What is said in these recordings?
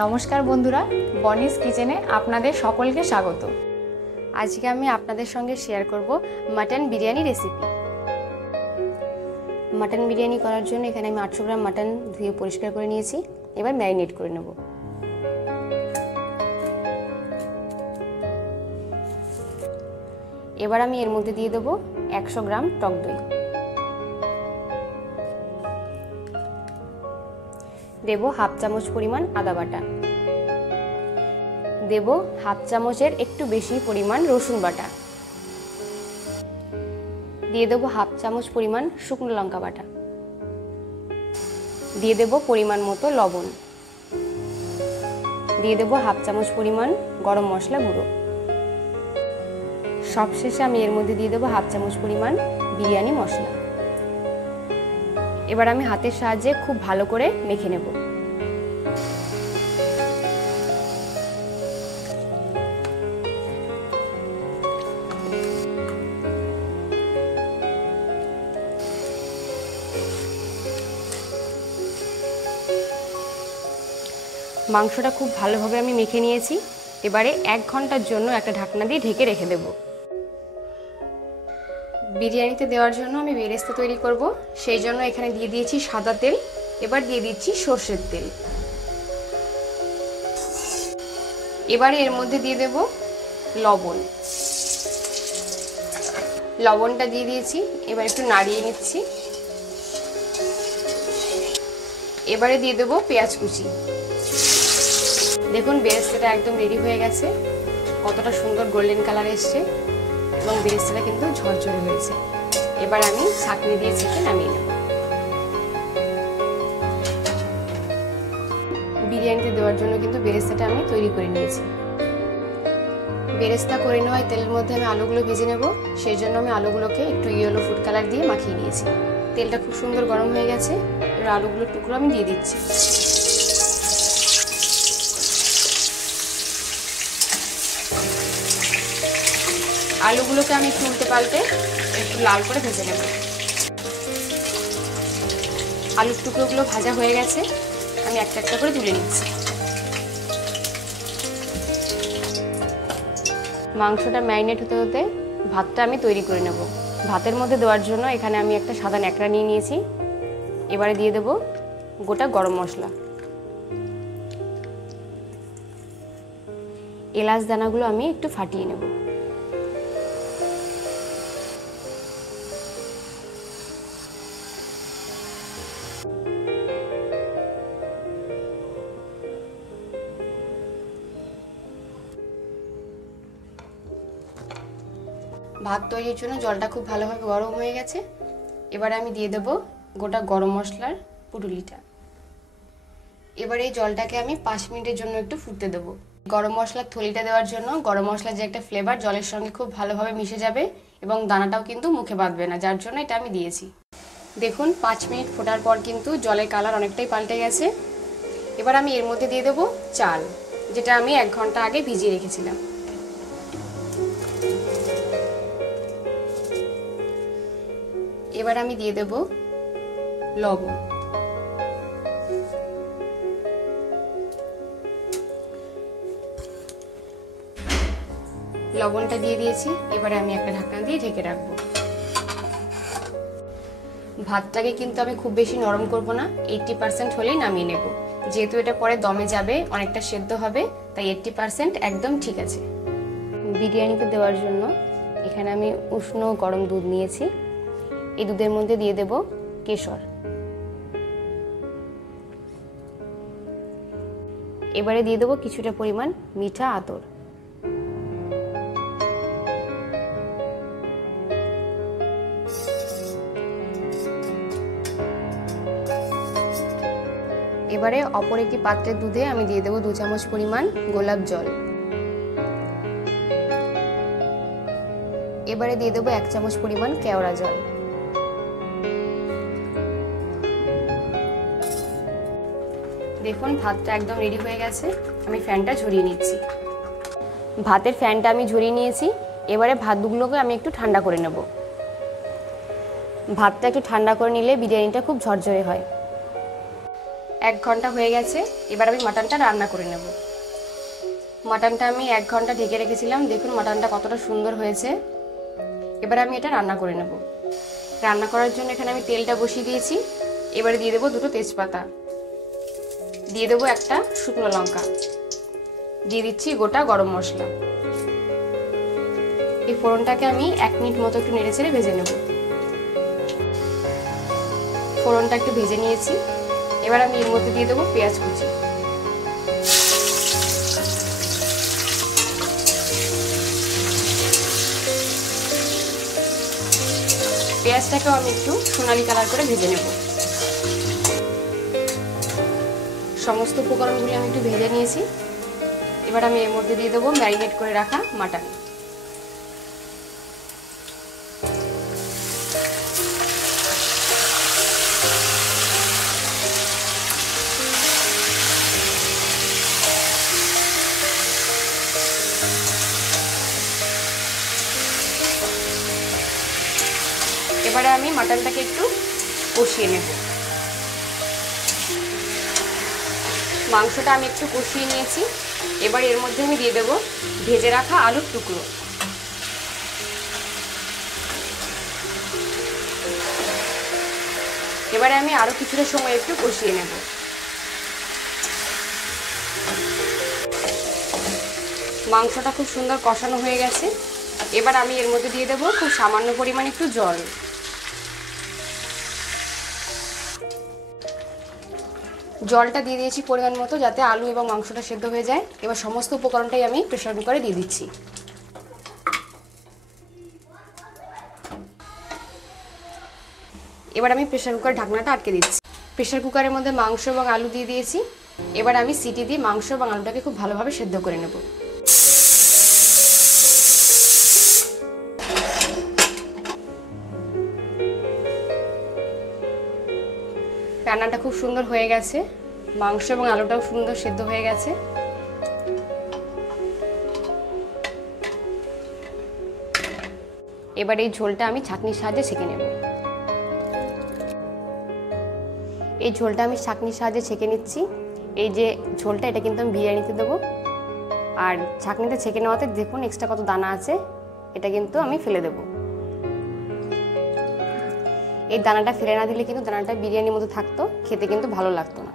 নমস্কার বন্ধুরা, বনিস কিচেনে আপনাদের সকলকে স্বাগত। আজকে আমি আপনাদের সঙ্গে শেয়ার করব mutton biryani recipe. Mutton biryani করার জন্য এখানে আমি 800 গ্রাম মাটন ধুয়ে পরিষ্কার করে নিয়েছি। এবার ম্যারিনেট করে নেব। এবার আমি এর মধ্যে দিয়ে দেব 100 গ্রাম টক দই, দেব হাফ চামচ পরিমাণ আদা বাটা, দেব হাফ চামচের একটু বেশি পরিমাণ রসুন বাটা, দিয়ে দেব হাফ চামচ পরিমাণ শুকনো লঙ্কা বাটা, দিয়ে দেব পরিমাণ মতো লবণ, দিয়ে দেব হাফ চামচ পরিমাণ গরম মশলা গুঁড়ো। সবশেষে আমি এর মধ্যে দিয়ে দেব হাফ চামচ পরিমাণ বিরিয়ানি মশলা। এবার আমি হাতের সাহায্যে খুব ভালো করে মেখে নেব। মাংসটা খুব ভালোভাবে আমি মেখে নিয়েছি। এবারে 1 ঘন্টার জন্য একটা ঢাকনা দিয়ে ঢেকে রেখে দেব। বিরিয়ানিতে দেওয়ার জন্য আমি বেরেস্তা তৈরি করব, সেই জন্য এখানে দিয়ে দিয়েছি সাদা তেল। এবার দিয়ে দিচ্ছি সর্ষের তেল। এবারে এর মধ্যে দিয়ে দেব লবণ। লবণটা দিয়ে দিয়েছি, এবার একটু নাড়িয়ে নিচ্ছি। এবারে দিয়ে দেব পেঁয়াজ কুচি। দেখুন বেরেস্তাটা একদম রেডি হয়ে গেছে, কতটা সুন্দর গোল্ডেন কালার এসছে এবং বেরেস্তাটা কিন্তু ঝরঝরে হয়েছে। এবার আমি ছাঁকনি দিয়ে ছেঁকে নামিয়ে নেব। বিরিয়ানিতে দেওয়ার জন্য কিন্তু বেরেস্তাটা আমি তৈরি করে নিয়েছি। বেরেস্তা করে নেওয়ায় তেলের মধ্যে আমি আলুগুলো ভেজে নেব, সেই জন্য আমি আলুগুলোকে একটু ইয়েলো ফুড কালার দিয়ে মাখিয়ে নিয়েছি। তেলটা খুব সুন্দর গরম হয়ে গেছে, এবার আলুগুলোর টুকরো আমি দিয়ে দিচ্ছি। আলুগুলোকে আমি একটু উল্টে পাল্টে একটু লাল করে ভেজে নেব। আলুর টুকরোগুলো ভাজা হয়ে গেছে, আমি একটা একটা করে তুলে নিচ্ছি। মাংসটা ম্যারিনেট হতে হতে ভাতটা আমি তৈরি করে নেব। ভাতের মধ্যে দেওয়ার জন্য এখানে আমি একটা সাদা ন্যাকড়া নিয়ে নিয়েছি। এবারে দিয়ে দেব গোটা গরম মশলা, এলাচ দানাগুলো আমি একটু ফাটিয়ে নেব। ভাত তৈরির জন্য জলটা খুব ভালোভাবে গরম হয়ে গেছে। এবারে আমি দিয়ে দেব গোটা গরম মশলার পুটুলিটা। এবার এই জলটাকে আমি 5 মিনিটের জন্য একটু ফুটতে দেব। গরম মশলার থলিটা দেওয়ার জন্য গরম মশলার যে একটা ফ্লেভার জলের সঙ্গে খুব ভালোভাবে মিশে যাবে এবং দানাটাও কিন্তু মুখে বাঁধবে না, যার জন্য এটা আমি দিয়েছি। দেখুন 5 মিনিট ফোটার পর কিন্তু জলের কালার অনেকটাই পাল্টে গেছে। এবার আমি এর মধ্যে দিয়ে দেব চাল, যেটা আমি 1 ঘন্টা আগে ভিজিয়ে রেখেছিলাম। এবার আমি দিয়ে দেব লবণ, লবণটা দিয়ে দিয়েছি। এবারে আমি একটা ঢাকনা দিয়ে ঢেকে রাখবো। ভাতটাকে কিন্তু আমি খুব বেশি নরম করব না, 80% হলেই নামিয়ে নেব। যেহেতু এটা পরে দমে যাবে, অনেকটা সেদ্ধ হবে, তাই 80% একদম ঠিক আছে। বিরিয়ানিতে দেওয়ার জন্য এখানে আমি উষ্ণ গরম দুধ নিয়েছি। এই দুধের মধ্যে দিয়ে দেব কেশর। এবারে দিয়ে দেব কিছুটা পরিমাণ মিঠা আতর। এবারে অপর একটি পাত্রের দুধে আমি দিয়ে দেব 2 চামচ পরিমাণ গোলাপ জল। এবারে দিয়ে দেব 1 চামচ পরিমাণ কেওড়া জল। দেখুন ভাতটা একদম রেডি হয়ে গেছে, আমি ফ্যানটা ঝরিয়ে নিচ্ছি। ভাতের ফ্যানটা আমি ঝরিয়ে নিয়েছি। এবারে ভাতগুলোকে আমি একটু ঠান্ডা করে নেব। ভাতটা একটু ঠান্ডা করে নিলে বিরিয়ানিটা খুব ঝরঝরে হয়। 1 ঘন্টা হয়ে গেছে। এবার আমি মাটনটা রান্না করে নেব। মাটনটা আমি 1 ঘন্টা ঢেকে রেখেছিলাম। দেখুন মাটনটা কতটা সুন্দর হয়েছে। এবার আমি এটা রান্না করে নেব। রান্না করার জন্য এখানে আমি তেলটা বসিয়ে দিয়েছি। এবারে দিয়ে দেবো 2টো তেজপাতা, দিয়ে দেবো 1টা শুকনো লঙ্কা, দিয়ে দিচ্ছি গোটা গরম মশলা। এই ফোড়নটাকে আমি 1 মিনিট মতো একটু নেড়েচেড়ে ভেজে নেব। ফোড়নটা একটু ভেজে নিয়েছি। এবার আমি এর মধ্যে দিয়ে দেবো পেঁয়াজ কুচি। পেঁয়াজটাকেও আমি একটু সোনালি কালার করে ভেজে নেব। সমস্ত উপকরণগুলি আমি একটু ভেজে নিয়েছি। এবার আমি এর মধ্যে দিয়ে দেবো ম্যারিনেট করে রাখা মাটন। এবারে আমি মাটনটাকে একটু কষিয়ে নেব। মাংসটা আমি একটু কষিয়ে নিয়েছি। এবার এর মধ্যে আমি দিয়ে দেবো ভেজে রাখা আলুর টুকরো। এবারে আমি আরো কিছুটা সময় একটু কষিয়ে নেব। মাংসটা খুব সুন্দর কষানো হয়ে গেছে। এবার আমি এর মধ্যে দিয়ে দেবো খুব সামান্য পরিমাণে একটু জল। জলটা দিয়ে দিয়েছি পরিমাণ মতো, যাতে আলু এবং মাংসটা সেদ্ধ হয়ে যায়। এবার সমস্ত উপকরণটাই আমি প্রেসার কুকারে দিয়ে দিচ্ছি। এবার আমি প্রেসার কুকার ঢাকনাটা আটকে দিচ্ছি। প্রেসার কুকারের মধ্যে মাংস এবং আলু দিয়ে দিয়েছি। এবার আমি সিটি দিয়ে মাংস এবং আলুটাকে খুব ভালোভাবে সেদ্ধ করে নেব। রান্নাটা খুব সুন্দর হয়ে গেছে। মাংস এবং আলুটাও সুন্দর সেদ্ধ হয়ে গেছে। এবার এই ঝোলটা আমি ছাঁকনির সাহায্যে ছেঁকে নেব। এই ঝোলটা আমি ছাঁকনির সাহায্যে ছেঁকে নিচ্ছি। এই যে ঝোলটা, এটা কিন্তু আমি বিরিয়ানিতে দেবো। আর ছাঁকনিতে ছেঁকে নেওয়াতে দেখুন এক্সট্রা কত দানা আছে, এটা কিন্তু আমি ফেলে দেব। এই দানাটা ফেলে না দিলে কিন্তু দানাটা বিরিয়ানির মধ্যে থাকতো, খেতে কিন্তু ভালো লাগতো না।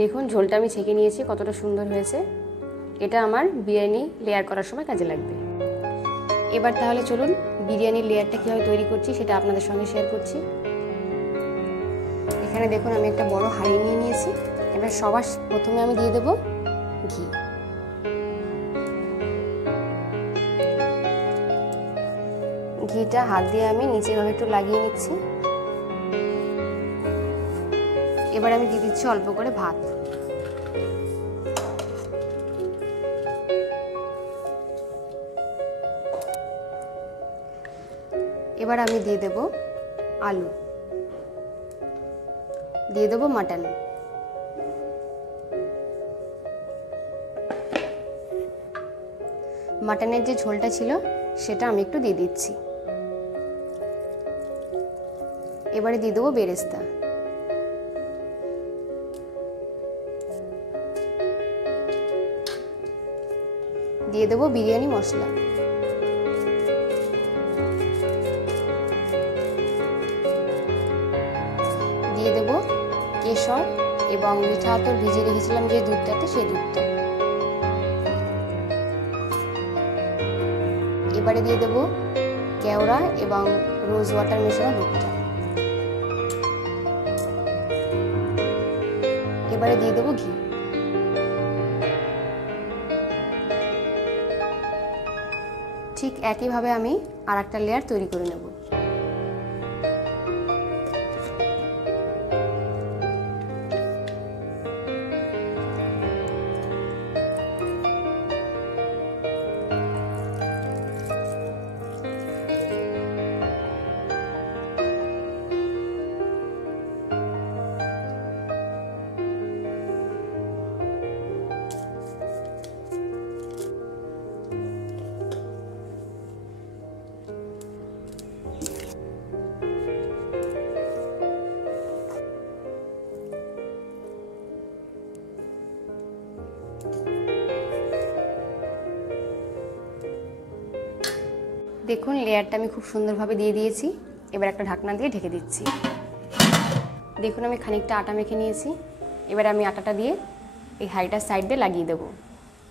দেখুন ঝোলটা আমি ছেঁকে নিয়েছি, কতটা সুন্দর হয়েছে। এটা আমার বিরিয়ানি লেয়ার করার সময় কাজে লাগবে। এবার তাহলে চলুন বিরিয়ানির লেয়ারটা কীভাবে তৈরি করছি সেটা আপনাদের সঙ্গে শেয়ার করছি। এখানে দেখুন আমি একটা বড় হাঁড়ি নিয়ে নিয়েছি। এবার সবার প্রথমে আমি দিয়ে দেব ঘি। ঘিটা হাত দিয়ে আমি নিচে ভাবে একটু লাগিয়ে নিচ্ছি। এবার আমি দিয়ে দিচ্ছি অল্প করে ভাত। এবার আমি দিয়ে দেব আলু, দিয়ে দেব মাটন, মাটনের যে ঝোলটা ছিল সেটা আমি একটু দিয়ে দিচ্ছি। এবারে দিয়ে দেবো বেরেস্তা, দিয়ে দেবো বিরিয়ানি মশলা, দিয়ে দেব কেশর এবং মিঠা আতর ভিজিয়ে রেখেছিলাম যে দুধটাতে, সেই দুধটা। এবারে দিয়ে দেব কেওড়া এবং রোজ ওয়াটার মেশানো দুধটা। এবারে দিয়ে দেব ঘি। ঠিক একইভাবে আমি আর একটা লেয়ার তৈরি করে নেব। দেখুন লেয়ারটা আমি খুব সুন্দরভাবে দিয়ে দিয়েছি। এবার একটা ঢাকনা দিয়ে ঢেকে দিচ্ছি। দেখুন আমি খানিকটা আটা মেখে নিয়েছি। এবার আমি আটাটা দিয়ে এই হাঁড়িটার সাইড দিয়ে লাগিয়ে দেবো,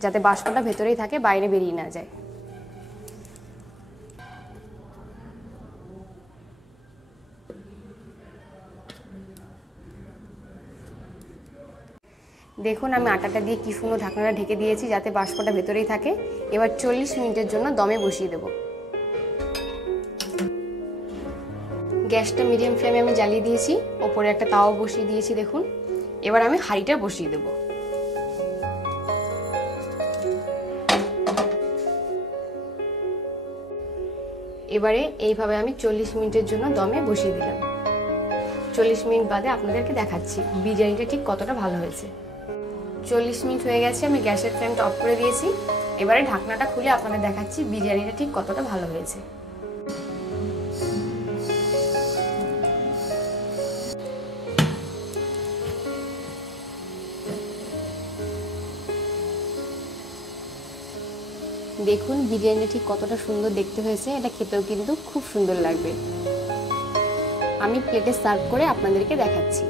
যাতে বাষ্পটা ভেতরেই থাকে, বাইরে বেরিয়ে না যায়। দেখুন আমি আটাটা দিয়ে কি সুন্দর ঢাকনাটা ঢেকে দিয়েছি, যাতে বাষ্পটা ভেতরেই থাকে। এবার 40 মিনিটের জন্য দমে বসিয়ে দেব। গ্যাসটা মিডিয়াম ফ্লেমে আমি জ্বালিয়ে দিয়েছি, ওপরে একটা তাওয়া বসিয়ে দিয়েছি। দেখুন এবার আমি হাঁড়িটা বসিয়ে দেব। এবারে এইভাবে আমি 40 মিনিটের জন্য দমে বসিয়ে দিলাম। 40 মিনিট বাদে আপনাদেরকে দেখাচ্ছি বিরিয়ানিটা ঠিক কতটা ভালো হয়েছে। 40 মিনিট হয়ে গেছে, আমি গ্যাসের ফ্লেমটা অফ করে দিয়েছি। এবারে ঢাকনাটা খুলে আপনাদের দেখাচ্ছি বিরিয়ানিটা ঠিক কতটা ভালো হয়েছে। দেখুন বিরিয়ানিটা ঠিক কতটা সুন্দর দেখতে হয়েছে, এটা খেতেও কিন্তু খুব সুন্দর লাগবে। আমি প্লেটে সার্ভ করে আপনাদেরকে দেখাচ্ছি।